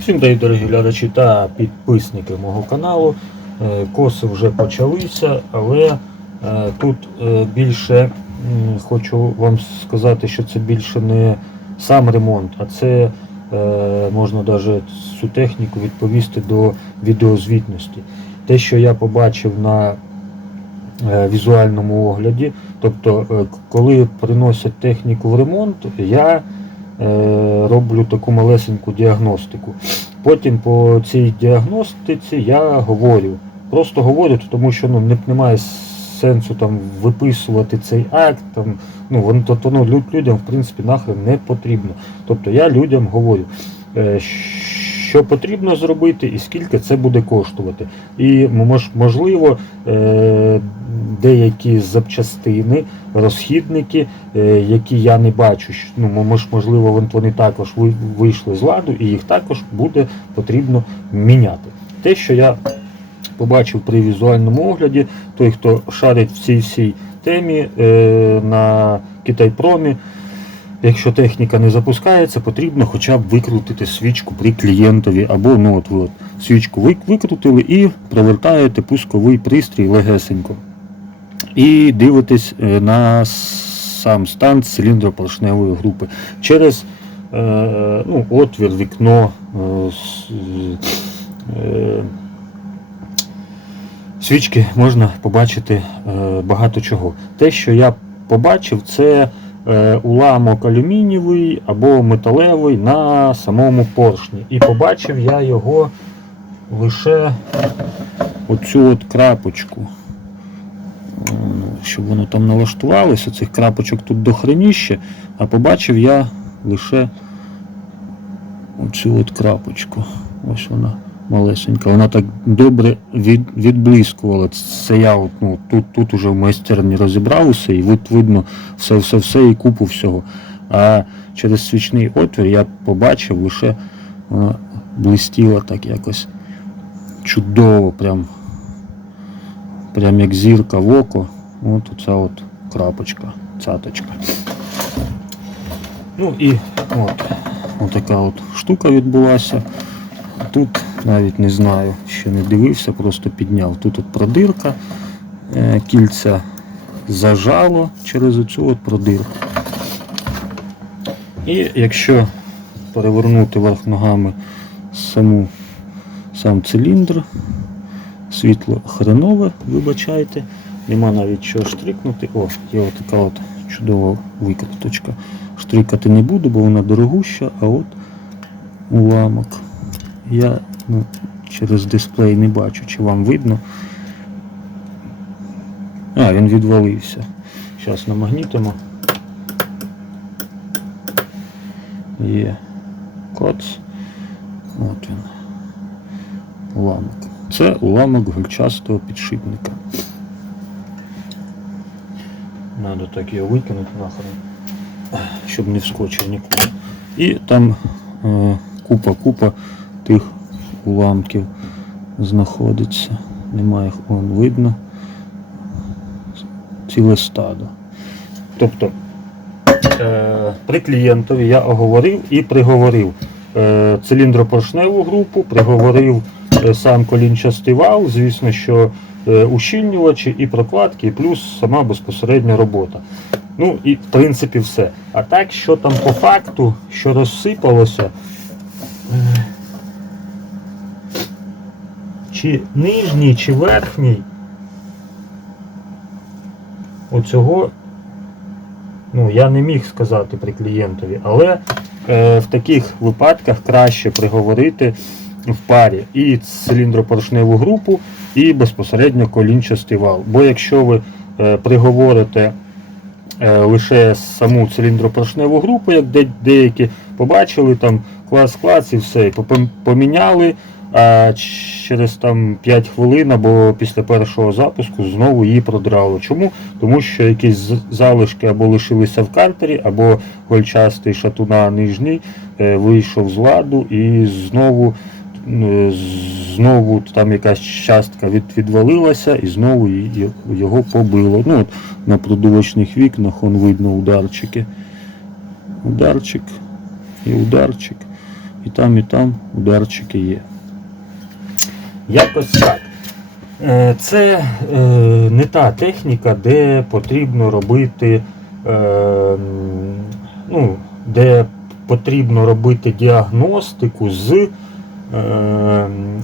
Всім привіт, дорогі глядачі та підписники мого каналу. Е, Коси вже почалися, але е, тут е, більше хочу вам сказати, що це більше не сам ремонт, а це можна навіть цю техніку відповісти до відеозвітності. Те, що я побачив на візуальному огляді, тобто, коли приносять техніку в ремонт, я роблю таку малесеньку діагностику. Потім по цій діагностиці я говорю. Просто говорю, тому що ну, немає сенсу там виписувати цей акт. Там, ну, воно, то, то, ну, людям в принципі нахрен не потрібно. Тобто я людям говорю, е, що потрібно зробити і скільки це буде коштувати. І можливо, е, деякі запчастини, розхідники, е, які я не бачу, ну, можливо, вони також вийшли з ладу, і їх також буде потрібно міняти. Те, що я побачив при візуальному огляді, той, хто шарить в цій всій темі е, на Китайпромі, якщо техніка не запускається, потрібно хоча б викрутити свічку при клієнтові, або ну, от, ви от, свічку викрутили і провертаєте пусковий пристрій легесенько. І дивитесь е, на сам стан циліндропоршневої групи. Через е, ну, отвір, вікно. е, е, свічки можна побачити е, багато чого. Те, що я побачив, це уламок алюмінієвий або металевий на самому поршні. І побачив я його лише оцю от крапочку. Е, Щоб воно там налаштувалося, цих крапочок тут дохреніще, а побачив я лише оцю от крапочку. Ось вона малесенька. Вона так добре від, відблискувала. Це я ну, тут, тут уже в майстерні розібрав і от видно все, все, все і купу всього. А через свічний отвір я побачив лише вона блистіла так якось чудово, прям, прям як зірка в око. От оця от крапочка, цяточка. Ну і от, от така от штука відбулася. Тут навіть не знаю, ще не дивився, просто підняв. Тут от продирка, е, кільця зажало через оцю от продирку. І якщо перевернути верх ногами саму, сам циліндр, світло хренове, вибачайте, нема навіть чого штрикнути. О, є отака от чудова викруточка. Штрикати не буду, бо вона дорогуща, а от уламок. Я ну, через дисплей не бачу, чи вам видно. А, він відвалився. Зараз намагнітимо. Є коц. От він. Уламок. Це уламок гульчастого підшипника. Надо так його викинути нахрен, щоб не вскочив нікуди. І там е, купа-купа тих уламків знаходиться. Немає вон видно. Ціле стадо. Тобто е, при клієнтові я оговорив і приговорив е, циліндропоршневу групу, приговорив е, сам колінчастий вал, звісно, що ущільнювачі і прокладки, і плюс сама безпосередня робота. Ну і в принципі все. А так, що там по факту, що розсипалося, е, чи нижній, чи верхній, оцього ну, я не міг сказати при клієнтові, але е, в таких випадках краще приговорити в парі і циліндропоршневу групу, і безпосередньо колінчастий вал. Бо якщо ви е, приговорите е, лише саму циліндропоршневу групу, як де, деякі побачили, там клас-клас і все, поміняли, а через там 5 хвилин або після першого запуску знову її продрало. Чому? Тому що якісь залишки або лишилися в картері, або гольчастий шатуна нижній е, вийшов з ладу і знову. е, Знову там якась частка від, відвалилася і знову його побило. Ну, от на продувочних вікнах он видно ударчики. Ударчик і ударчик. І там, і там ударчики є. Якось так. Е, Це е, не та техніка, де потрібно робити, е, ну, де потрібно робити діагностику з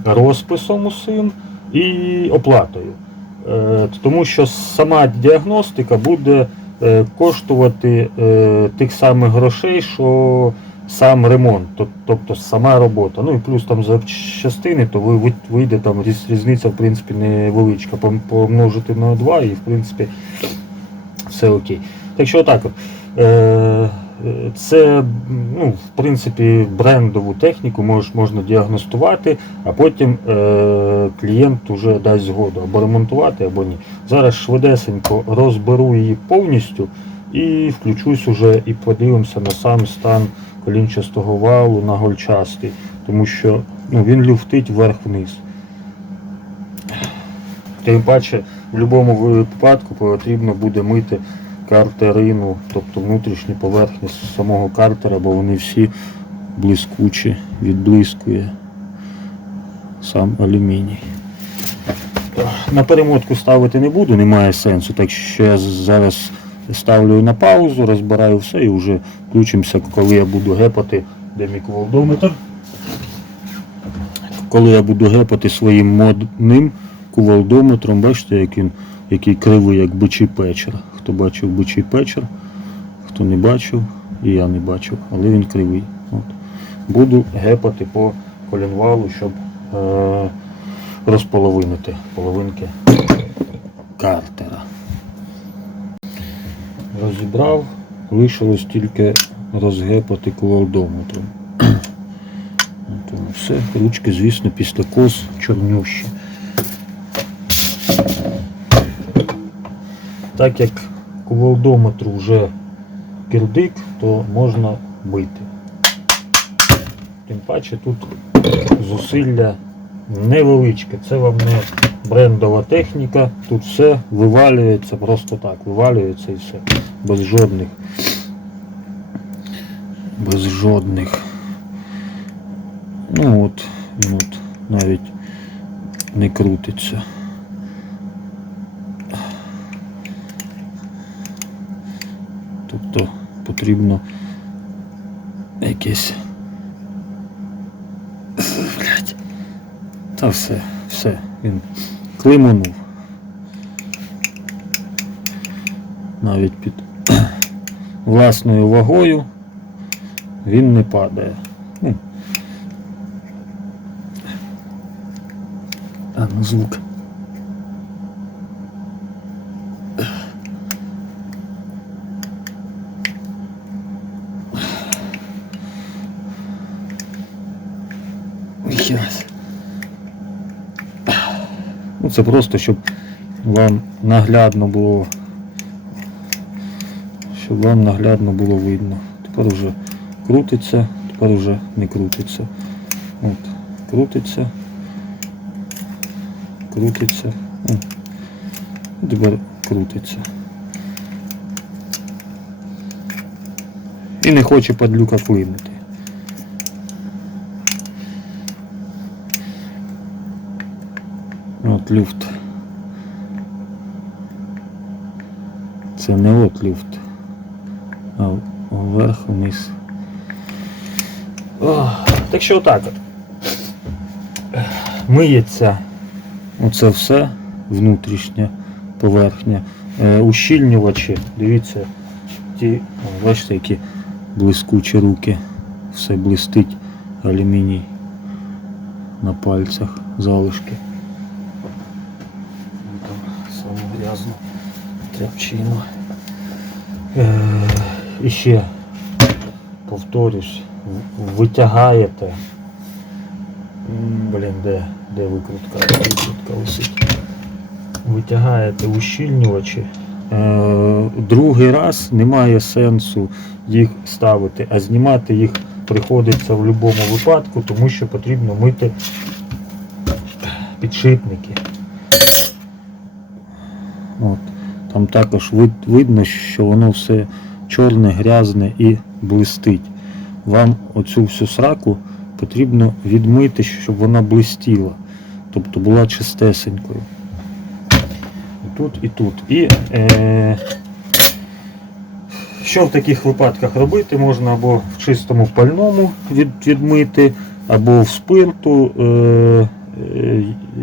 розписом усім і оплатою. Тому що сама діагностика буде коштувати тих самих грошей, що сам ремонт, тобто сама робота. Ну і плюс там запчастини, то ви ви- вийде там різниця, в принципі, невеличка. Помножити на 2 і в принципі все окей. Так що отак от. Е, Це, ну, в принципі, брендову техніку мож, можна діагностувати, а потім е, клієнт вже дасть згоду або ремонтувати, або ні. Зараз швидесенько розберу її повністю і включусь уже і подивимося на сам стан колінчастого валу на гольчастий, тому що ну, він люфтить вверх-вниз. Тим паче, в будь-якому випадку потрібно буде мити картерину, тобто внутрішні поверхні самого картера, бо вони всі блискучі, відблискує сам алюміній. На перемотку ставити не буду, немає сенсу, так що я зараз ставлю на паузу, розбираю все і вже включимося, коли я буду гепати, де мій кувалдометр. Коли я буду гепати своїм модним кувалдометром, бачите, як він, який кривий, як бичий печер. Хто бачив бичий печер, хто не бачив, і я не бачив, але він кривий. От. Буду гепати по колінвалу, щоб е- розполовинити половинки картера. Розібрав, лишилось тільки розгепати кувалдометром. Все, ручки, звісно, після кос чорнющі. Так як кувалдометру вже кирдик, то можна бити. Тим паче тут зусилля невеличке. Це вам не брендова техніка. Тут все вивалюється просто так. Вивалюється і все. Без жодних. Без жодних. Ну от, от навіть не крутиться. Тобто потрібно якесь. Блять. Та все, все, він климанув. Навіть під власною вагою він не падає. Ну. А ну звук. Ну, це просто, щоб вам наглядно було. Щоб вам наглядно було видно. Тепер вже крутиться, тепер вже не крутиться. От, крутиться. Крутиться. О, Тепер крутиться. І не хоче падлюка клинити. От люфт. Це не от люфт, а вверх вниз. Так що отак от. Миється оце все внутрішня поверхня. Е, ущільнювачі, дивіться, ті, бачите, які блискучі руки. Все блистить алюміній на пальцях залишки. Там саму тряпчину. Е, і ще повторюсь, витягаєте. Блін, де, де викрутка? Викрутка висить. Витягаєте ущільнювачі. Е, другий раз немає сенсу їх ставити, а знімати їх приходиться в будь-якому випадку, тому що потрібно мити підшипники. От. Там також вид, видно, що воно все чорне, грязне і блистить. Вам оцю всю сраку потрібно відмити, щоб вона блистіла. Тобто була чистесенькою. І тут, і тут. І е, що в таких випадках робити? Можна або в чистому пальному від, відмити, або в спирту. Е,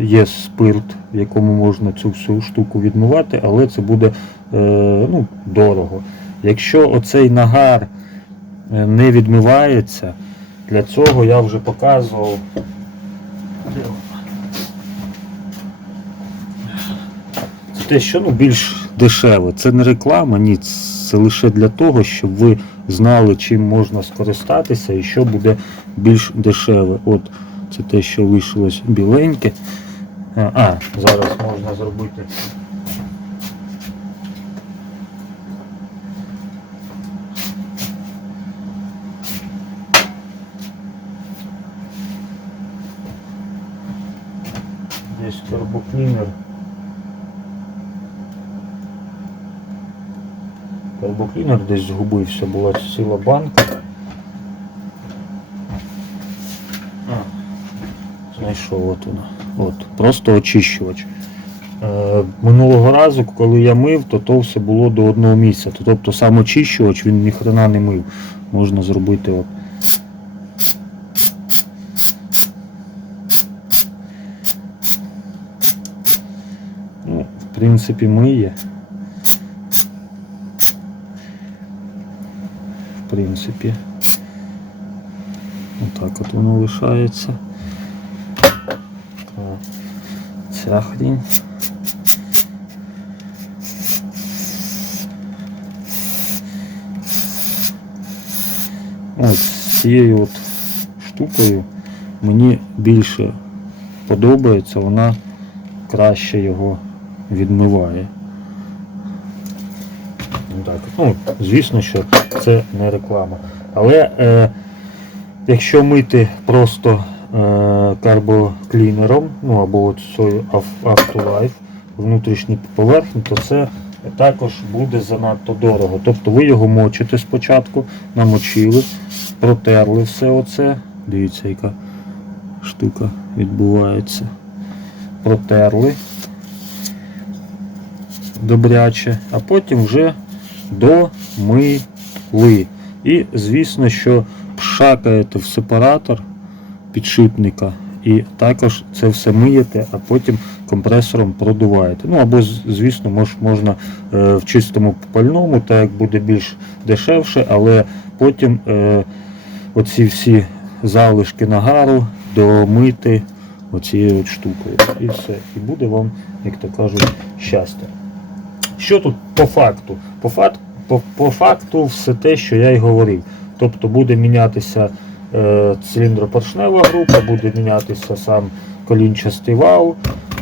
є спирт, в якому можна цю всю штуку відмивати, але це буде е, ну, дорого. Якщо оцей нагар е, не відмивається, для цього я вже показував. Це те, що ну, більш дешеве. Це не реклама, ні, це лише для того, щоб ви знали, чим можна скористатися і що буде більш дешеве. От це те, що лишилось біленьке. А, а, зараз можна зробити. Здесь турбоклинер. Турбоклинер десь згубився, була ціла банка. Знайшов от вона. От, просто очищувач. Е, минулого разу, коли я мив, то то все було до одного місця. То- Тобто сам очищувач він ніхрена не мив. Можна зробити от. Ну, в принципі, миє. В принципі. Отак от воно лишається. А, Ця хрінь. Ось цією от штукою мені більше подобається, вона краще його відмиває. Ну, Так, ну, звісно, що це не реклама. Але е, якщо мити просто карбоклінером, ну або от цією Af- Автолайф внутрішні поверхні, то це також буде занадто дорого. Тобто ви його мочите спочатку, намочили, протерли все оце. Дивіться, яка штука відбувається. Протерли добряче, а потім вже домили. І звісно, що пшакаєте в сепаратор підшипника і також це все миєте, а потім компресором продуваєте. Ну або, звісно, мож, можна е, в чистому пальному, так як буде більш дешевше, але потім е, оці всі залишки нагару домити оцією от штукою. І все. І буде вам, як то кажуть, щастя. Що тут по факту? По, факт, по, по факту все те, що я й говорив. Тобто буде мінятися циліндропоршнева група, буде мінятися сам колінчастий вал,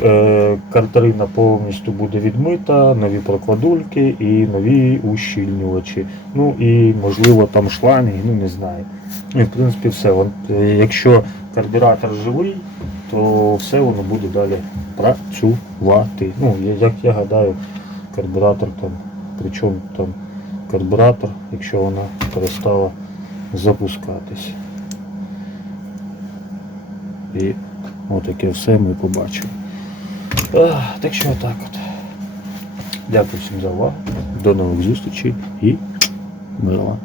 е, картерина повністю буде відмита, нові прокладульки і нові ущільнювачі. Ну і можливо там шланги, ну не знаю. Ну і в принципі все. Е, якщо карбюратор живий, то все воно буде далі працювати. Ну, як я гадаю, карбюратор там, причому там карбюратор, якщо вона перестала запускатись. І отаке все ми побачимо. Так що отак от. Дякую всім за увагу. До нових зустрічей і мирова.